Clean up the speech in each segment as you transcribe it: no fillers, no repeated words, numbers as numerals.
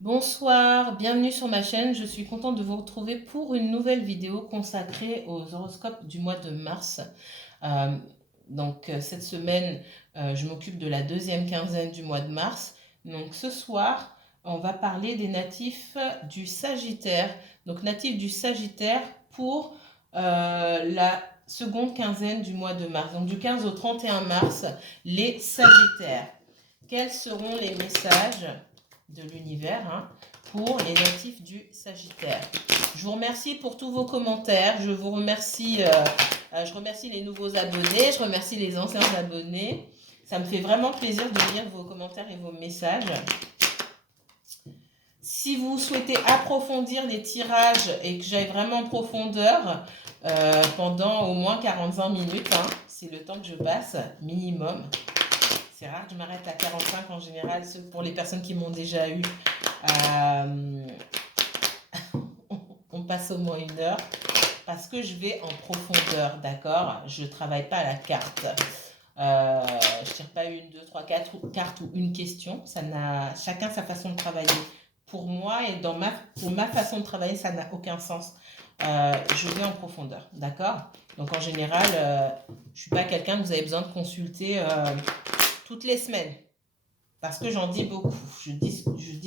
Bonsoir, bienvenue sur ma chaîne. Je suis contente de vous retrouver pour une nouvelle vidéo consacrée aux horoscopes du mois de mars. Euh, cette semaine, je m'occupe de la deuxième quinzaine du mois de mars. Donc ce soir, on va parler des natifs du Sagittaire. Donc natifs du Sagittaire pour la seconde quinzaine du mois de mars. Donc du 15 au 31 mars, les Sagittaires. Quels seront les messages de l'univers pour les natifs du Sagittaire? Je vous remercie pour tous vos commentaires. Je remercie les nouveaux abonnés. Je remercie les anciens abonnés. Ça me fait vraiment plaisir de lire vos commentaires et vos messages. Si vous souhaitez approfondir les tirages et que j'aille vraiment en profondeur pendant au moins 45 minutes, c'est le temps que je passe minimum. C'est rare que je m'arrête à 45 en général, pour les personnes qui m'ont déjà eu. Euh, on passe au moins 1 heure parce que je vais en profondeur, d'accord? Je ne travaille pas à la carte. Je ne tire pas 1, 2, 3, 4 cartes ou une question. Chacun sa façon de travailler. Pour moi et pour ma façon de travailler, ça n'a aucun sens. Je vais en profondeur, d'accord? Donc en général, je ne suis pas quelqu'un que vous avez besoin de consulter toutes les semaines. Parce que j'en dis beaucoup. Je dis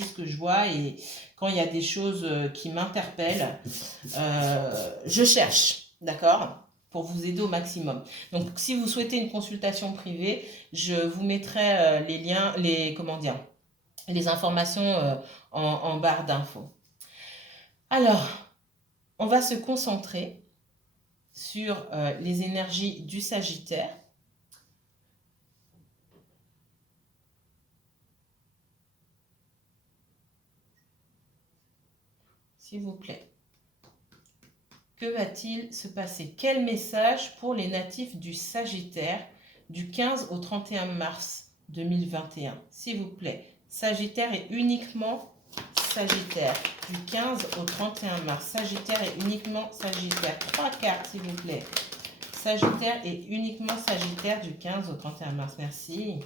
ce que je vois et quand il y a des choses qui m'interpellent, je cherche, d'accord, pour vous aider au maximum. Donc, si vous souhaitez une consultation privée, je vous mettrai les liens, les informations en barre d'infos. Alors, on va se concentrer sur les énergies du Sagittaire. S'il vous plaît. Que va-t-il se passer? Quel message pour les natifs du Sagittaire du 15 au 31 mars 2021? S'il vous plaît. Sagittaire et uniquement Sagittaire. Du 15 au 31 mars. Sagittaire et uniquement Sagittaire. 3 cartes, s'il vous plaît. Sagittaire et uniquement Sagittaire du 15 au 31 mars. Merci.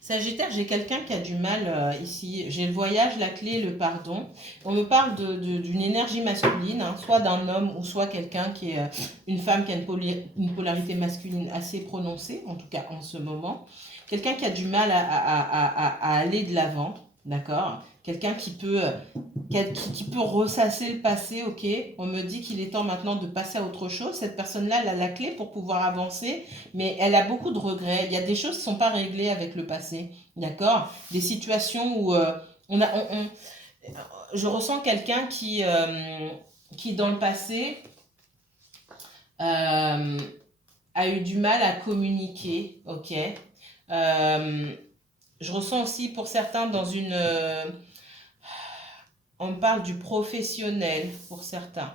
Sagittaire, j'ai quelqu'un qui a du mal ici. J'ai le voyage, la clé, le pardon. On me parle d'une énergie masculine, soit d'un homme ou soit quelqu'un qui est une femme qui a une polarité masculine assez prononcée, en tout cas en ce moment. Quelqu'un qui a du mal à aller de l'avant, d'accord? Quelqu'un qui peut ressasser le passé, ok? On me dit qu'il est temps maintenant de passer à autre chose. Cette personne-là, elle a la clé pour pouvoir avancer, mais elle a beaucoup de regrets. Il y a des choses qui ne sont pas réglées avec le passé, d'accord? Des situations où je ressens quelqu'un qui dans le passé, a eu du mal à communiquer, ok? Je ressens aussi pour certains on parle du professionnel pour certains.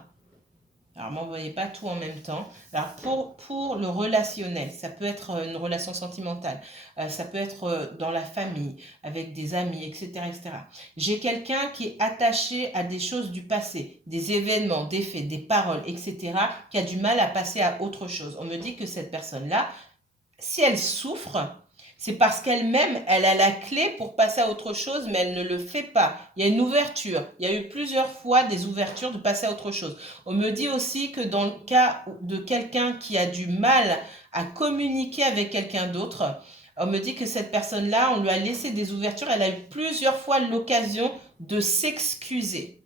Alors, m'envoyez pas tout en même temps. Alors, pour le relationnel, ça peut être une relation sentimentale, ça peut être dans la famille, avec des amis, etc., etc. J'ai quelqu'un qui est attaché à des choses du passé, des événements, des faits, des paroles, etc., qui a du mal à passer à autre chose. On me dit que cette personne-là, si elle souffre, c'est parce qu'elle-même, elle a la clé pour passer à autre chose, mais elle ne le fait pas. Il y a une ouverture. Il y a eu plusieurs fois des ouvertures de passer à autre chose. On me dit aussi que dans le cas de quelqu'un qui a du mal à communiquer avec quelqu'un d'autre, on me dit que cette personne-là, on lui a laissé des ouvertures. Elle a eu plusieurs fois l'occasion de s'excuser.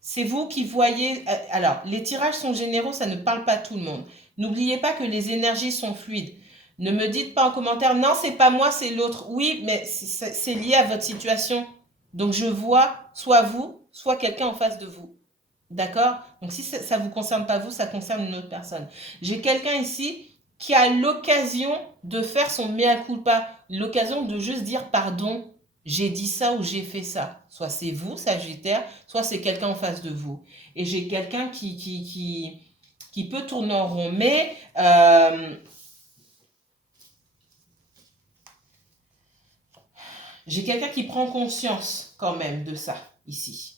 C'est vous qui voyez. Alors, les tirages sont généraux, ça ne parle pas à tout le monde. N'oubliez pas que les énergies sont fluides. Ne me dites pas en commentaire, non, c'est pas moi, c'est l'autre. Oui, mais c'est lié à votre situation. Donc, je vois soit vous, soit quelqu'un en face de vous. D'accord? Donc, si ça ne vous concerne pas vous, ça concerne une autre personne. J'ai quelqu'un ici qui a l'occasion de faire son mea culpa, l'occasion de juste dire pardon, j'ai dit ça ou j'ai fait ça. Soit c'est vous, Sagittaire, soit c'est quelqu'un en face de vous. Et j'ai quelqu'un qui peut tourner en rond. Mais j'ai quelqu'un qui prend conscience quand même de ça, ici.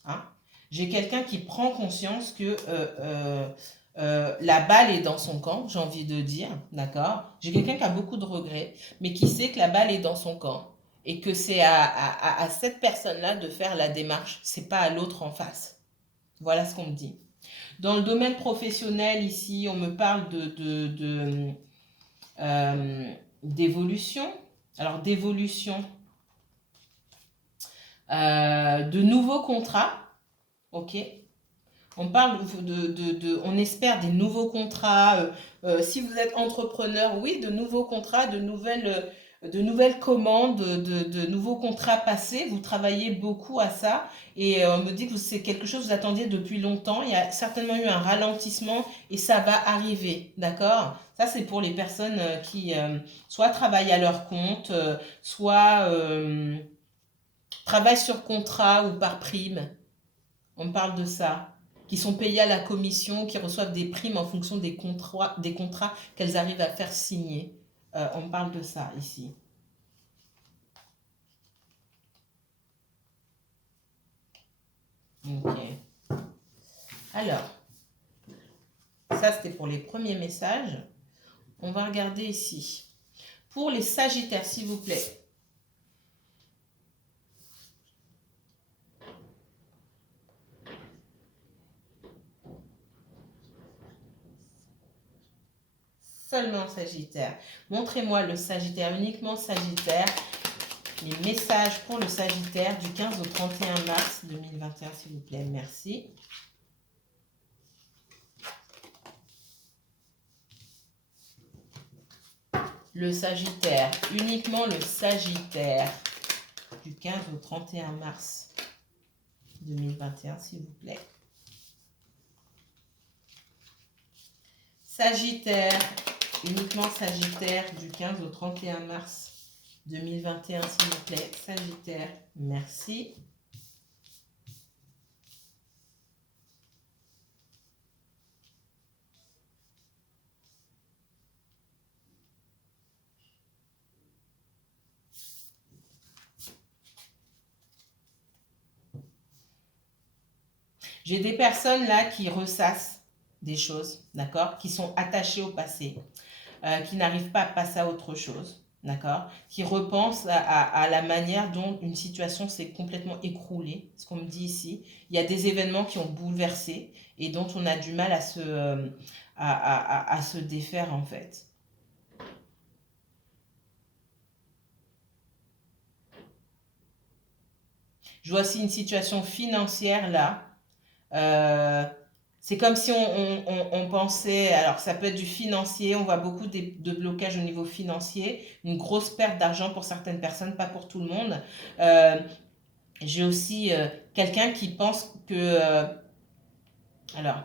J'ai quelqu'un qui prend conscience que la balle est dans son camp, j'ai envie de dire, d'accord? J'ai quelqu'un qui a beaucoup de regrets, mais qui sait que la balle est dans son camp et que c'est à cette personne-là de faire la démarche, c'est pas à l'autre en face. Voilà ce qu'on me dit. Dans le domaine professionnel, ici, on me parle d'évolution. Alors, d'évolution, de nouveaux contrats, ok? On parle on espère des nouveaux contrats. Si vous êtes entrepreneur, oui, de nouveaux contrats, de nouvelles commandes, de nouveaux contrats passés. Vous travaillez beaucoup à ça et on me dit que c'est quelque chose que vous attendiez depuis longtemps. Il y a certainement eu un ralentissement et ça va arriver, d'accord? Ça, c'est pour les personnes qui soit travaillent à leur compte, soit travaillent sur contrat ou par prime. On parle de ça. Qui sont payés à la commission, qui reçoivent des primes en fonction des contrats qu'elles arrivent à faire signer. On parle de ça ici. Ok. Alors, ça c'était pour les premiers messages. On va regarder ici. Pour les Sagittaires, s'il vous plaît. Seulement Sagittaire. Montrez-moi le Sagittaire, uniquement Sagittaire. Les messages pour le Sagittaire du 15 au 31 mars 2021, s'il vous plaît. Merci. Le Sagittaire, uniquement le Sagittaire du 15 au 31 mars 2021, s'il vous plaît. Sagittaire, uniquement Sagittaire du 15 au 31 mars 2021, s'il vous plaît. Sagittaire, merci. J'ai des personnes là qui ressassent des choses, d'accord, qui sont attachées au passé, qui n'arrivent pas à passer à autre chose, d'accord, qui repensent à la manière dont une situation s'est complètement écroulée, ce qu'on me dit ici. Il y a des événements qui ont bouleversé et dont on a du mal à se défaire en fait. Je vois aussi une situation financière là. C'est comme si on pensait, alors ça peut être du financier, on voit beaucoup de blocages au niveau financier, une grosse perte d'argent pour certaines personnes, pas pour tout le monde. J'ai aussi quelqu'un qui pense que, alors,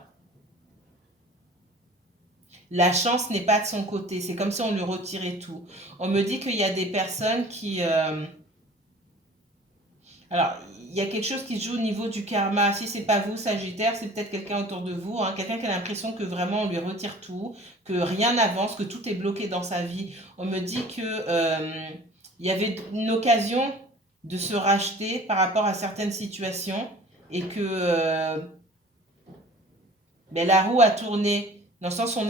la chance n'est pas de son côté, c'est comme si on lui retirait tout. On me dit qu'il y a des personnes qui... alors, il y a quelque chose qui se joue au niveau du karma. Si c'est pas vous, Sagittaire, c'est peut-être quelqu'un autour de vous, hein, quelqu'un qui a l'impression que vraiment on lui retire tout, que rien n'avance, que tout est bloqué dans sa vie. On me dit que il y avait une occasion de se racheter par rapport à certaines situations et que la roue a tourné. Dans le sens où il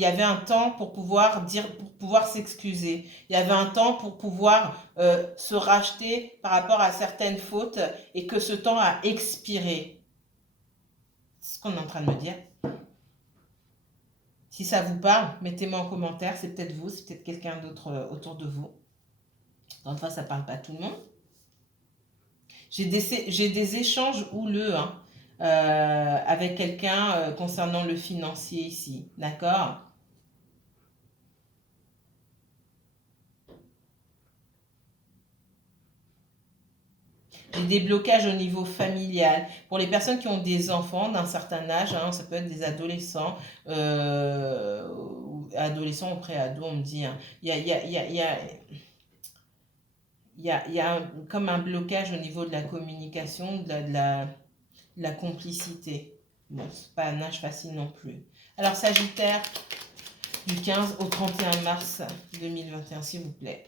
y avait un temps pour pouvoir pour pouvoir s'excuser. Il y avait un temps pour pouvoir se racheter par rapport à certaines fautes et que ce temps a expiré. C'est ce qu'on est en train de me dire. Si ça vous parle, mettez-moi en commentaire. C'est peut-être vous, c'est peut-être quelqu'un d'autre autour de vous. Encore une fois, ça ne parle pas à tout le monde. J'ai des échanges houleux, hein. Avec quelqu'un concernant le financier ici, d'accord? J'ai des blocages au niveau familial. Pour les personnes qui ont des enfants d'un certain âge, hein, ça peut être des adolescents, adolescents ou pré-ados, on me dit, hein. Il y a comme un blocage au niveau de la communication, de la complicité. Bon, c'est pas un âge facile non plus. Alors, Sagittaire, du 15 au 31 mars 2021, s'il vous plaît.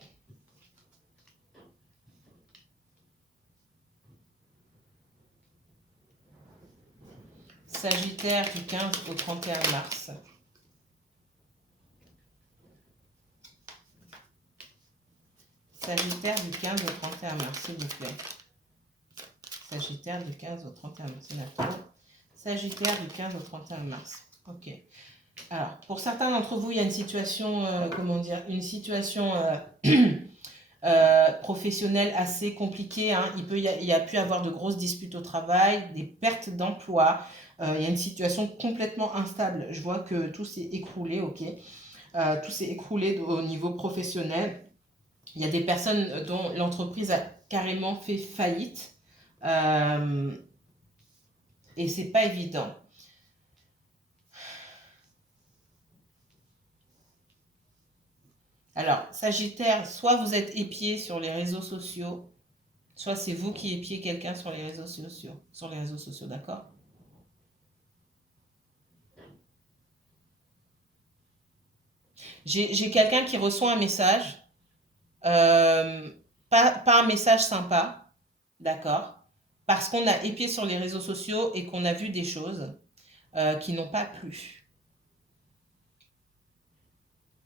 Sagittaire du 15 au 31 mars. Sagittaire du 15 au 31 mars, s'il vous plaît. Sagittaire du 15 au 31 mars, c'est d'accord. Sagittaire du 15 au 31 mars. Ok. Alors, pour certains d'entre vous, il y a une situation, comment dire, une situation professionnelle assez compliquée. Hein. Il y a pu avoir de grosses disputes au travail, des pertes d'emploi. Il y a une situation complètement instable. Je vois que tout s'est écroulé, ok. Tout s'est écroulé au niveau professionnel. Il y a des personnes dont l'entreprise a carrément fait faillite. Et c'est pas évident. Alors, Sagittaire, soit vous êtes épié sur les réseaux sociaux, soit c'est vous qui épiez quelqu'un sur les réseaux sociaux. Sur les réseaux sociaux, d'accord? J'ai quelqu'un qui reçoit un message, pas un message sympa, d'accord? Parce qu'on a épié sur les réseaux sociaux et qu'on a vu des choses qui n'ont pas plu.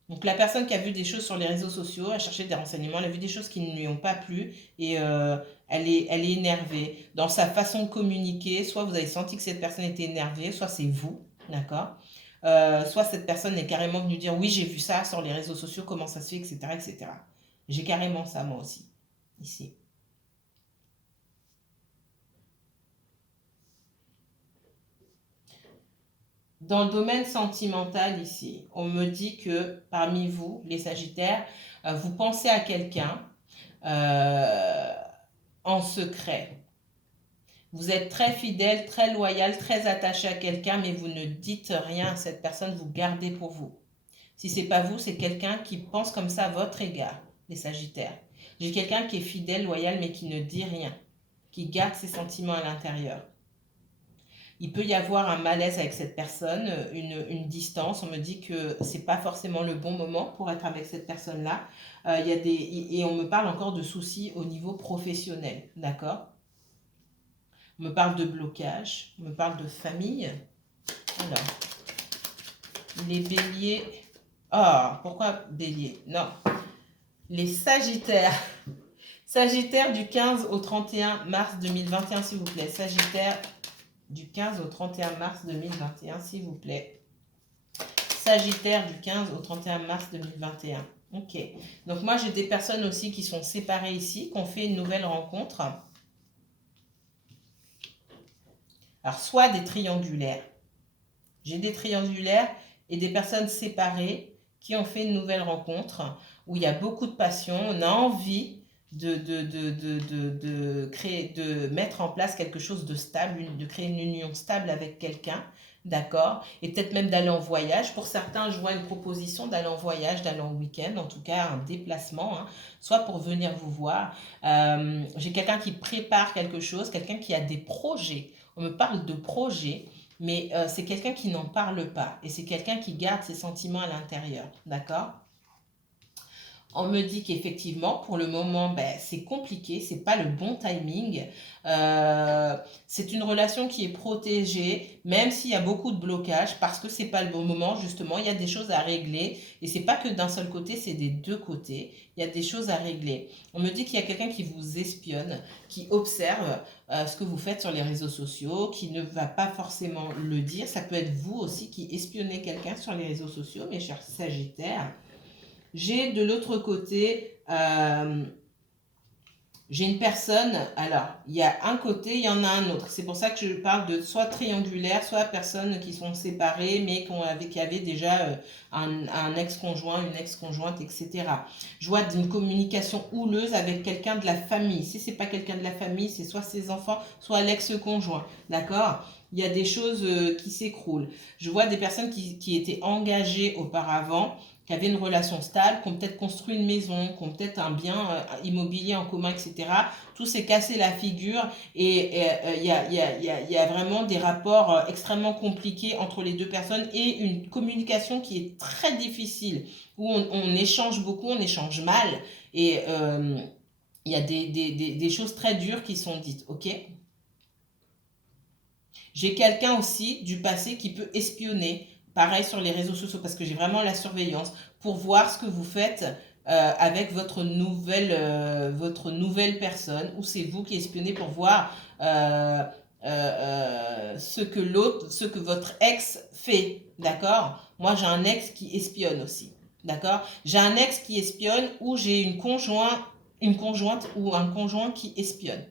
Donc la personne qui a vu des choses sur les réseaux sociaux, a cherché des renseignements, elle a vu des choses qui ne lui ont pas plu et elle est énervée. Dans sa façon de communiquer, soit vous avez senti que cette personne était énervée, soit c'est vous, d'accord? Soit cette personne est carrément venue dire oui, j'ai vu ça sur les réseaux sociaux, comment ça se fait, etc., etc. J'ai carrément ça moi aussi, ici. Dans le domaine sentimental ici, on me dit que parmi vous, les Sagittaires, vous pensez à quelqu'un euh, en secret. Vous êtes très fidèle, très loyal, très attaché à quelqu'un, mais vous ne dites rien à cette personne, vous gardez pour vous. Si c'est pas vous, c'est quelqu'un qui pense comme ça à votre égard, les Sagittaires. J'ai quelqu'un qui est fidèle, loyal, mais qui ne dit rien, qui garde ses sentiments à l'intérieur. Il peut y avoir un malaise avec cette personne, une distance. On me dit que c'est pas forcément le bon moment pour être avec cette personne-là. Et on me parle encore de soucis au niveau professionnel, d'accord? On me parle de blocage, on me parle de famille. Alors, les béliers. Ah, pourquoi bélier? Non. Les Sagittaires. Sagittaire du 15 au 31 mars 2021, s'il vous plaît. Sagittaire du 15 au 31 mars 2021, s'il vous plaît. Sagittaire du 15 au 31 mars 2021. Ok. Donc moi, j'ai des personnes aussi qui sont séparées ici, qui ont fait une nouvelle rencontre. Alors, soit des triangulaires. J'ai des triangulaires et des personnes séparées qui ont fait une nouvelle rencontre où il y a beaucoup de passion. On a envie créer, de mettre en place quelque chose de stable, de créer une union stable avec quelqu'un, d'accord? Et peut-être même d'aller en voyage. Pour certains, je vois une proposition d'aller en voyage, d'aller en week-end, en tout cas un déplacement, hein, soit pour venir vous voir. J'ai quelqu'un qui prépare quelque chose, quelqu'un qui a des projets. On me parle de projets. Mais c'est quelqu'un qui n'en parle pas et c'est quelqu'un qui garde ses sentiments à l'intérieur, d'accord? On me dit qu'effectivement, pour le moment, ben, c'est compliqué, c'est pas le bon timing. C'est une relation qui est protégée, même s'il y a beaucoup de blocages, parce que c'est pas le bon moment. Justement, il y a des choses à régler, et c'est pas que d'un seul côté, c'est des deux côtés. Il y a des choses à régler. On me dit qu'il y a quelqu'un qui vous espionne, qui observe ce que vous faites sur les réseaux sociaux, qui ne va pas forcément le dire. Ça peut être vous aussi qui espionnez quelqu'un sur les réseaux sociaux, mes chers Sagittaires. J'ai de l'autre côté, j'ai une personne, alors il y a un côté, il y en a un autre. C'est pour ça que je parle de soit triangulaire, soit personnes qui sont séparées, mais qui avaient déjà un ex-conjoint, une ex-conjointe, etc. Je vois d'une communication houleuse avec quelqu'un de la famille. Si c'est pas quelqu'un de la famille, c'est soit ses enfants, soit l'ex-conjoint. D'accord? Il y a des choses qui s'écroulent. Je vois des personnes qui étaient engagées auparavant, qui avaient une relation stable, qui ont peut-être construit une maison, qui ont peut-être un bien immobilier en commun, etc. Tout s'est cassé la figure et il y a vraiment des rapports extrêmement compliqués entre les deux personnes et une communication qui est très difficile, où on échange beaucoup, on échange mal et il y a des choses très dures qui sont dites, ok? J'ai quelqu'un aussi du passé qui peut espionner, pareil sur les réseaux sociaux, parce que j'ai vraiment la surveillance pour voir ce que vous faites avec votre nouvelle personne, ou c'est vous qui espionnez pour voir ce que ce que votre ex fait, d'accord? Moi, j'ai un ex qui espionne aussi, d'accord? J'ai un ex qui espionne ou j'ai une conjointe ou un conjoint qui espionne.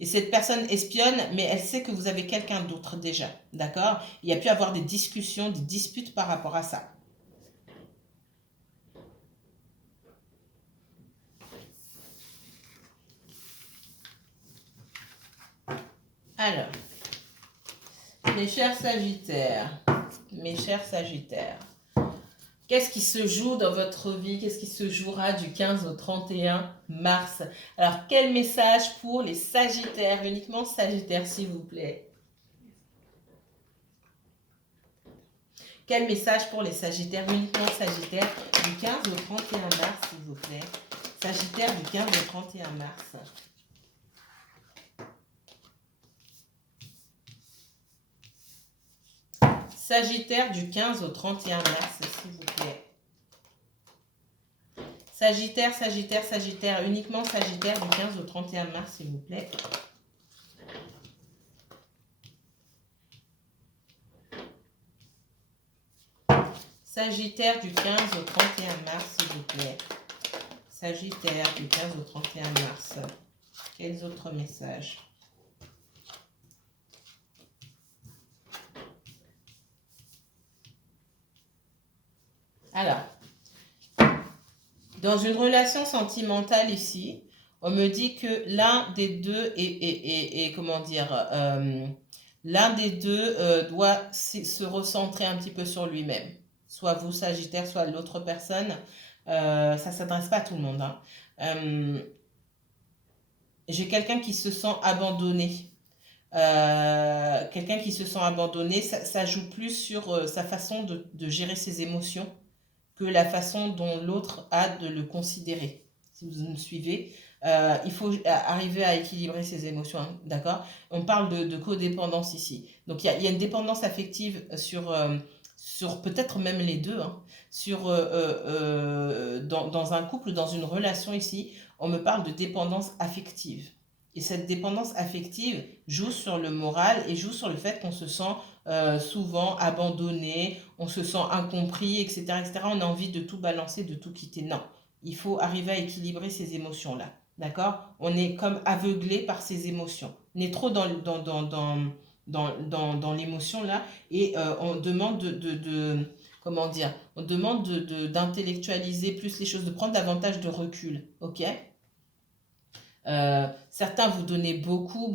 Et cette personne espionne, mais elle sait que vous avez quelqu'un d'autre déjà, d'accord? Il y a pu avoir des discussions, des disputes par rapport à ça. Alors, mes chers Sagittaires, qu'est-ce qui se joue dans votre vie? Qu'est-ce qui se jouera du 15 au 31 mars? Alors, quel message pour les Sagittaires? Uniquement Sagittaires, s'il vous plaît. Quel message pour les Sagittaires? Uniquement Sagittaires du 15 au 31 mars, s'il vous plaît. Sagittaire du 15 au 31 mars. Sagittaire du 15 au 31 mars, s'il vous plaît. Sagittaire, Sagittaire, Sagittaire, uniquement Sagittaire du 15 au 31 mars, s'il vous plaît. Sagittaire du 15 au 31 mars, s'il vous plaît. Sagittaire du 15 au 31 mars. Quels autres messages? Alors, dans une relation sentimentale ici, on me dit que l'un des deux est comment dire, l'un des deux doit se recentrer un petit peu sur lui-même. Soit vous, Sagittaire, soit l'autre personne. Ça ne s'adresse pas à tout le monde, hein. J'ai quelqu'un qui se sent abandonné. Quelqu'un qui se sent abandonné, ça joue plus sur sa façon de gérer ses émotions que la façon dont l'autre a de le considérer. Si vous me suivez, il faut arriver à équilibrer ses émotions, hein, d'accord? On parle de codépendance ici. Donc il y a une dépendance affective sur peut-être même les deux, hein, dans un couple, dans une relation ici, on me parle de dépendance affective. Et cette dépendance affective joue sur le moral et joue sur le fait qu'on se sent souvent abandonné, on se sent incompris, etc., etc. On a envie de tout balancer, de tout quitter. Non, il faut arriver à équilibrer ces émotions-là. D'accord? On est comme aveuglé par ces émotions. On est trop dans l'émotion là et on demande comment dire, on demande d'intellectualiser plus les choses, de prendre davantage de recul. Ok? Certains vous donnez beaucoup,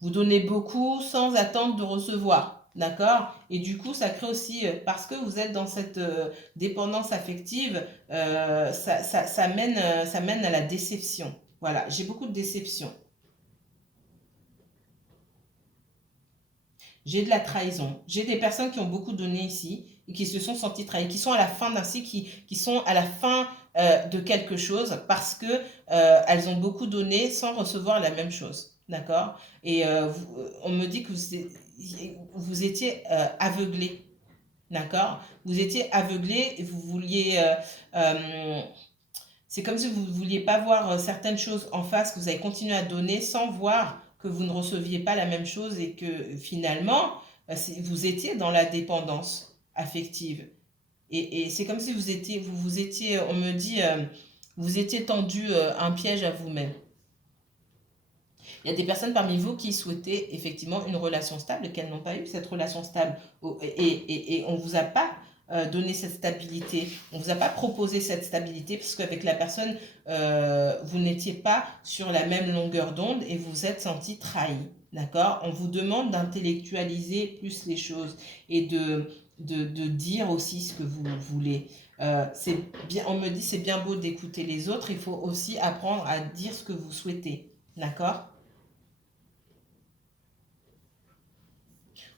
vous donnez beaucoup sans attendre de recevoir, d'accord? Et du coup, ça crée aussi, parce que vous êtes dans cette dépendance affective, ça mène à la déception. Voilà, j'ai beaucoup de déception. J'ai de la trahison. J'ai des personnes qui ont beaucoup donné ici et qui se sont senties trahies, qui sont à la fin d'un cycle, qui sont à la fin de quelque chose parce que elles ont beaucoup donné sans recevoir la même chose. D'accord? Et on me dit que vous étiez aveuglé. D'accord? Vous étiez aveuglé et vous vouliez. C'est comme si vous ne vouliez pas voir certaines choses en face, que vous avez continué à donner sans voir que vous ne receviez pas la même chose et que finalement, vous étiez dans la dépendance affective. Et c'est comme si vous étiez, on me dit, vous étiez tendu un piège à vous-même. Il y a des personnes parmi vous qui souhaitaient effectivement une relation stable et qu'elles n'ont pas eu cette relation stable. Et on ne vous a pas donné cette stabilité. On ne vous a pas proposé cette stabilité parce qu'avec la personne, vous n'étiez pas sur la même longueur d'onde et vous vous êtes senti trahi. D'accord? On vous demande d'intellectualiser plus les choses et de dire aussi ce que vous voulez. On me dit c'est bien beau d'écouter les autres, il faut aussi apprendre à dire ce que vous souhaitez. D'accord?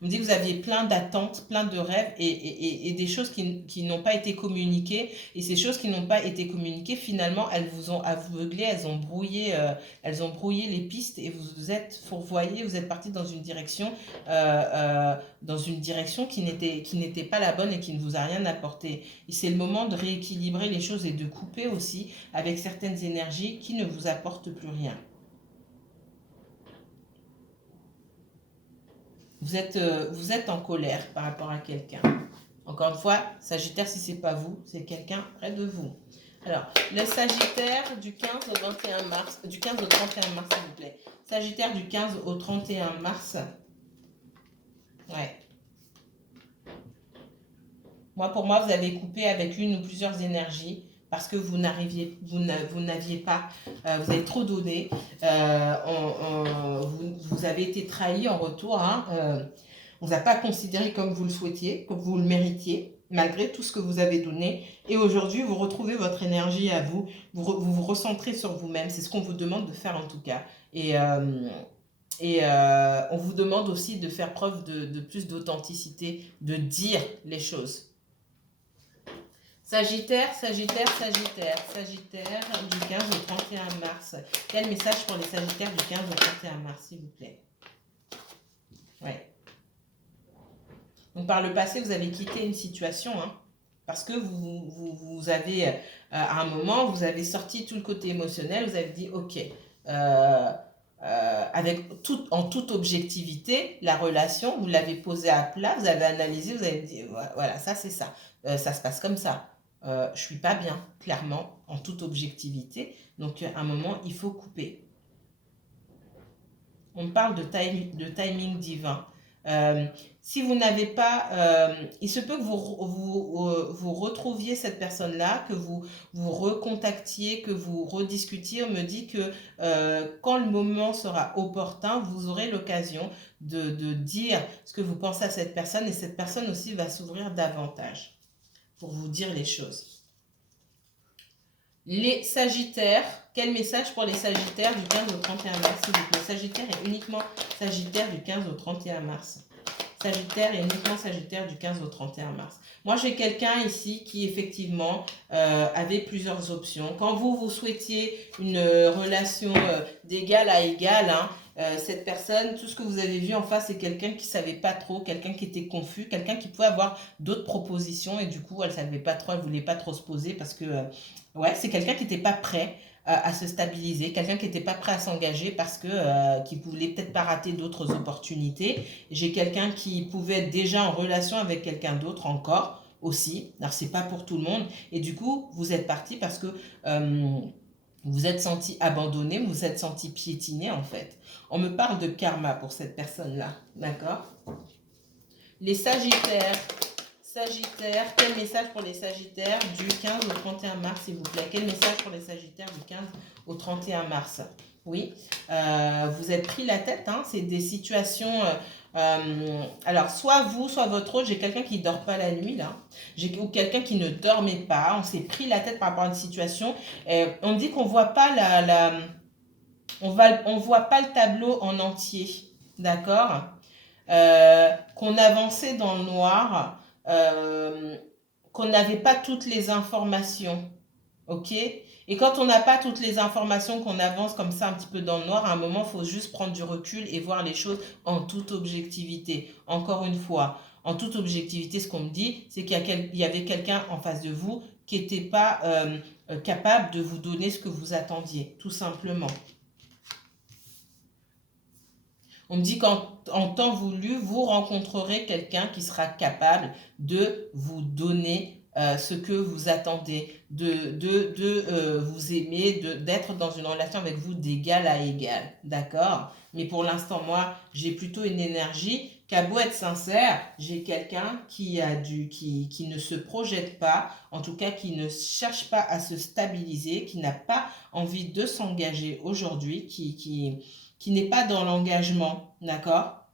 On me dit que vous aviez plein d'attentes, plein de rêves et des choses qui n'ont pas été communiquées. Et ces choses qui n'ont pas été communiquées, finalement, elles vous ont aveuglé, elles ont brouillé les pistes et vous vous êtes fourvoyé, vous êtes parti dans une direction qui n'était pas la bonne et qui ne vous a rien apporté. Et c'est le moment de rééquilibrer les choses et de couper aussi avec certaines énergies qui ne vous apportent plus rien. Vous êtes en colère par rapport à quelqu'un. Encore une fois, Sagittaire, si ce n'est pas vous, c'est quelqu'un près de vous. Alors, le Sagittaire du 15 au 21 mars, du 15 au 31 mars, s'il vous plaît. Sagittaire du 15 au 31 mars. Ouais. Pour moi, vous avez coupé avec une ou plusieurs énergies parce que vous n'aviez pas, vous avez trop donné, vous avez été trahi en retour, hein, on ne vous a pas considéré comme vous le souhaitiez, comme vous le méritiez, malgré tout ce que vous avez donné. Et aujourd'hui, vous retrouvez votre énergie à vous, vous recentrez sur vous-même, c'est ce qu'on vous demande de faire en tout cas. Et on vous demande aussi de faire preuve de plus d'authenticité, de dire les choses. Sagittaire, Sagittaire, Sagittaire, Sagittaire du 15 au 31 mars. Quel message pour les Sagittaires du 15 au 31 mars, s'il vous plaît? Ouais. Donc par le passé, vous avez quitté une situation, hein, parce que vous avez, à un moment, vous avez sorti tout le côté émotionnel, vous avez dit, ok, en toute objectivité, la relation, vous l'avez posée à plat, vous avez analysé, vous avez dit, voilà, ça c'est ça, ça se passe comme ça. Je suis pas bien, clairement, en toute objectivité. Donc, à un moment, il faut couper. On parle de timing divin. Si vous n'avez pas... il se peut que vous retrouviez cette personne-là, que vous recontactiez, que vous rediscutiez. On me dit que quand le moment sera opportun, vous aurez l'occasion de dire ce que vous pensez à cette personne et cette personne aussi va s'ouvrir davantage pour vous dire les choses. Les Sagittaires, quel message pour les Sagittaires du 15 au 31 mars? Le Sagittaire est uniquement Sagittaire du 15 au 31 mars. Sagittaire est uniquement Sagittaire du 15 au 31 mars. Moi, j'ai quelqu'un ici qui, effectivement, avait plusieurs options. Quand vous souhaitiez une relation d'égal à égal, hein, cette personne, tout ce que vous avez vu en face, c'est quelqu'un qui ne savait pas trop, quelqu'un qui était confus, quelqu'un qui pouvait avoir d'autres propositions et du coup, elle ne savait pas trop, elle ne voulait pas trop se poser parce que, ouais, c'est quelqu'un qui n'était pas prêt à se stabiliser, quelqu'un qui n'était pas prêt à s'engager parce que qui voulait peut-être pas rater d'autres opportunités. J'ai quelqu'un qui pouvait être déjà en relation avec quelqu'un d'autre encore aussi. Alors c'est pas pour tout le monde et du coup vous êtes parti parce que vous êtes senti abandonné, vous êtes senti piétiné en fait. On me parle de karma pour cette personne-là, d'accord? Les Sagittaires. Sagittaire, quel message pour les Sagittaires du 15 au 31 mars, s'il vous plaît? Quel message pour les Sagittaires du 15 au 31 mars? Oui, vous êtes pris la tête, hein, c'est des situations... alors, soit vous, soit votre autre, j'ai quelqu'un qui ne dort pas la nuit, là, ou quelqu'un qui ne dormait pas, on s'est pris la tête par rapport à une situation, on dit qu'on ne voit pas on voit pas le tableau en entier, d'accord? Qu'on avançait dans le noir, qu'on n'avait pas toutes les informations, ok? Et quand on n'a pas toutes les informations, qu'on avance comme ça un petit peu dans le noir, à un moment, il faut juste prendre du recul et voir les choses en toute objectivité. Encore une fois, en toute objectivité, ce qu'on me dit, c'est qu'il y avait quelqu'un en face de vous qui n'était pas capable de vous donner ce que vous attendiez, tout simplement. On me dit qu'en temps voulu, vous rencontrerez quelqu'un qui sera capable de vous donner ce que vous attendez, de vous aimer, d'être dans une relation avec vous d'égal à égal, d'accord? Mais pour l'instant, moi, j'ai plutôt une énergie qu'à beau être sincère, j'ai quelqu'un qui ne se projette pas, en tout cas qui ne cherche pas à se stabiliser, qui n'a pas envie de s'engager aujourd'hui, qui n'est pas dans l'engagement, d'accord?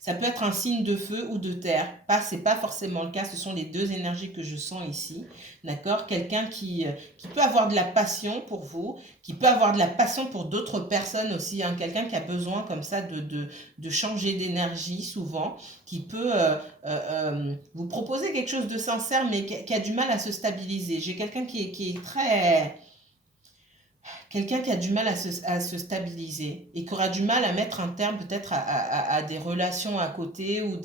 Ça peut être un signe de feu ou de terre. C'est pas forcément le cas. Ce sont les deux énergies que je sens ici. D'accord? Quelqu'un qui peut avoir de la passion pour vous, qui peut avoir de la passion pour d'autres personnes aussi. Hein. Quelqu'un qui a besoin comme ça de changer d'énergie souvent, qui peut vous proposer quelque chose de sincère, mais qui a du mal à se stabiliser. J'ai quelqu'un qui est très... Quelqu'un qui a du mal à se stabiliser et qui aura du mal à mettre un terme peut-être à des relations à côté ou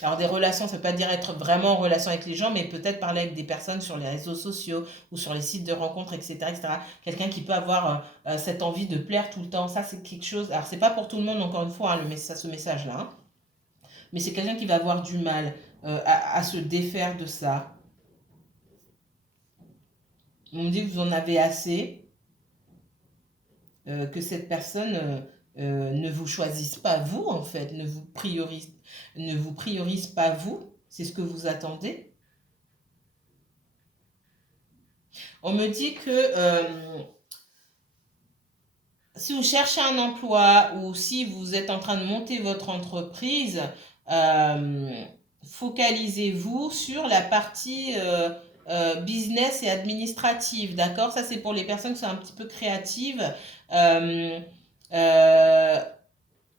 Alors des relations, ça ne veut pas dire être vraiment en relation avec les gens, mais peut-être parler avec des personnes sur les réseaux sociaux ou sur les sites de rencontres, etc. etc. Quelqu'un qui peut avoir cette envie de plaire tout le temps, ça c'est quelque chose... Alors c'est pas pour tout le monde, encore une fois, hein, ce message-là, hein, mais c'est quelqu'un qui va avoir du mal à se défaire de ça. On me dit que vous en avez assez. Que cette personne ne vous choisisse pas vous, en fait, ne vous priorise pas vous. C'est ce que vous attendez. On me dit que si vous cherchez un emploi ou si vous êtes en train de monter votre entreprise, focalisez-vous sur la partie business et administrative, d'accord? Ça, c'est pour les personnes qui sont un petit peu créatives. Euh, euh,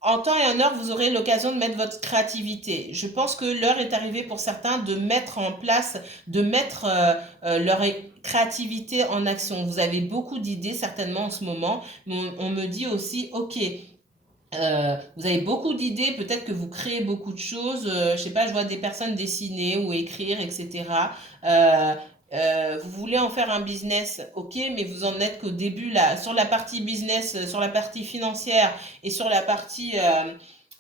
En temps et en heure, vous aurez l'occasion de mettre votre créativité. Je pense que l'heure est arrivée pour certains de mettre en place, de mettre leur créativité en action. Vous avez beaucoup d'idées certainement en ce moment, mais on me dit aussi, ok, vous avez beaucoup d'idées, peut-être que vous créez beaucoup de choses. Je sais pas, je vois des personnes dessiner ou écrire, etc. Euh, vous voulez en faire un business, ok, mais vous en êtes qu'au début là, sur la partie business, sur la partie financière et sur la partie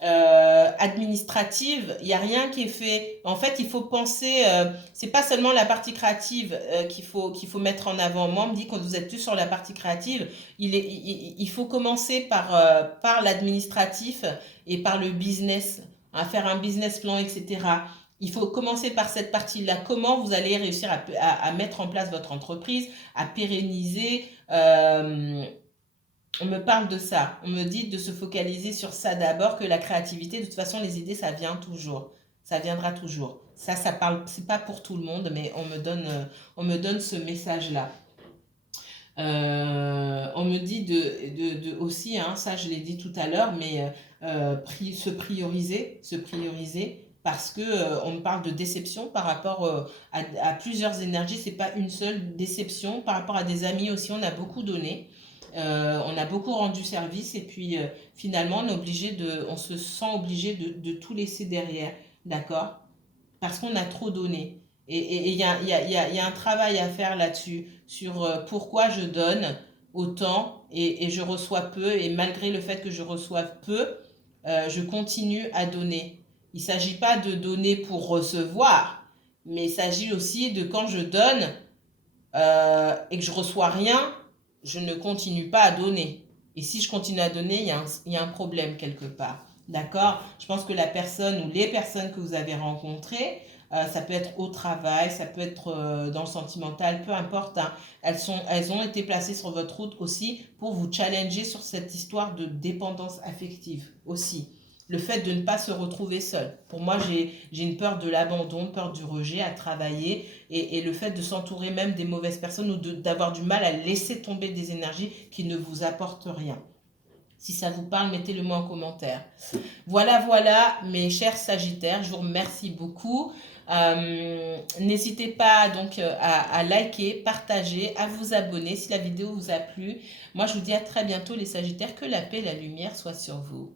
administrative, il n'y a rien qui est fait. En fait, il faut penser, c'est pas seulement la partie créative qu'il faut mettre en avant. Moi, on me dit quand vous êtes plus sur la partie créative, il faut commencer par l'administratif et par le business, à faire un business plan, etc. Il faut commencer par cette partie-là. Comment vous allez réussir à mettre en place votre entreprise, à pérenniser. On me parle de ça. On me dit de se focaliser sur ça d'abord, que la créativité, de toute façon, les idées, ça vient toujours. Ça viendra toujours. Ça parle, c'est pas pour tout le monde, mais on me donne ce message-là. On me dit aussi, hein, ça je l'ai dit tout à l'heure, mais se prioriser parce que on me parle de déception par rapport à plusieurs énergies, c'est pas une seule déception par rapport à des amis aussi, on a beaucoup donné. On a beaucoup rendu service et puis finalement on se sent obligé de tout laisser derrière, d'accord? Parce qu'on a trop donné. Et il y a un travail à faire là-dessus, sur pourquoi je donne autant et je reçois peu, et malgré le fait que je reçoive peu, je continue à donner. Il ne s'agit pas de donner pour recevoir, mais il s'agit aussi de quand je donne et que je reçois rien, je ne continue pas à donner. Et si je continue à donner, il y a un problème quelque part. D'accord? Je pense que la personne ou les personnes que vous avez rencontrées, ça peut être au travail, ça peut être dans le sentimental, peu importe. Hein, elles ont été placées sur votre route aussi pour vous challenger sur cette histoire de dépendance affective aussi. Le fait de ne pas se retrouver seul. Pour moi, j'ai une peur de l'abandon, peur du rejet à travailler et le fait de s'entourer même des mauvaises personnes ou d'avoir du mal à laisser tomber des énergies qui ne vous apportent rien. Si ça vous parle, mettez-le moi en commentaire. Voilà, voilà, mes chers Sagittaires, je vous remercie beaucoup. N'hésitez pas donc à liker, partager, à vous abonner si la vidéo vous a plu. Moi, je vous dis à très bientôt les Sagittaires, que la paix et la lumière soient sur vous.